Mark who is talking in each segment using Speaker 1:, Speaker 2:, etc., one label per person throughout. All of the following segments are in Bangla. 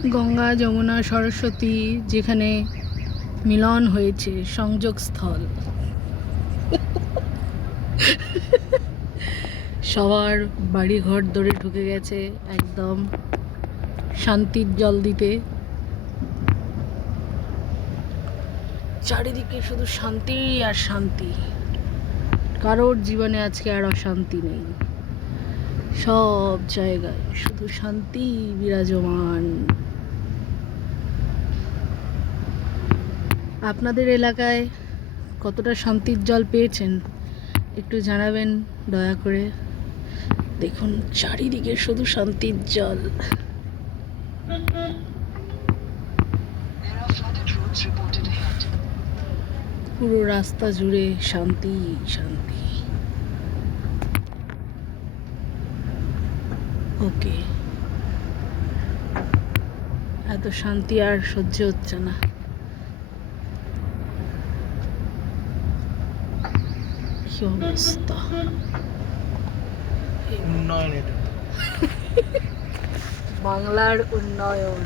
Speaker 1: গঙ্গা, যমুনা, সরস্বতী যেখানে মিলন হয়েছে সংযোগস্থল সবার বাড়ি ঘর ধরে ঢুকে গেছে একদম শান্তির জল দিতে। চারিদিকে শুধু শান্তি আর শান্তি। কারোর জীবনে আজকে আর অশান্তি নেই। সব জায়গায় শুধু শান্তি বিরাজমান। আপনাদের এলাকায় কতটা শান্তির জল পেয়েছেন? একটু জানাবেন দয়া করে। দেখুন, চারিদিকে শুধু শান্তির জল. পুরো রাস্তা জুড়ে শান্তি শান্তি। ওকে। এত শান্তি আর সহ্য হচ্ছে না। কি অবস্থা? বাংলার উন্নয়ন।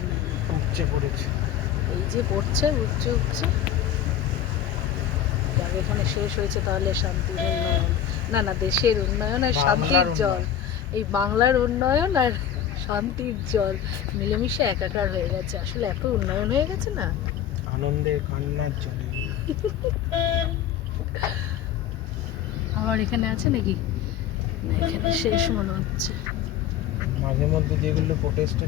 Speaker 2: উপচে পড়েছে।
Speaker 1: এই যে পড়ছে উঠছে যাক এখানে শেষ হয়েছে তাহলে শান্তির উন্নয়ন। না না দেশের উন্নয়ন আর শান্তির জল। এই বাংলার উন্নয়ন আর শান্তির জল মিলেমিশে একাকার হয়ে গেছে। আসলে এত উন্নয়ন হয়ে গেছে না?
Speaker 2: আনন্দের কান্নার জলে।
Speaker 1: আবার এখানে আছে নাকি? এখানে শেষ মনে হচ্ছে।
Speaker 2: মাঝে মধ্যে যেগুলো প্রোটেস্টে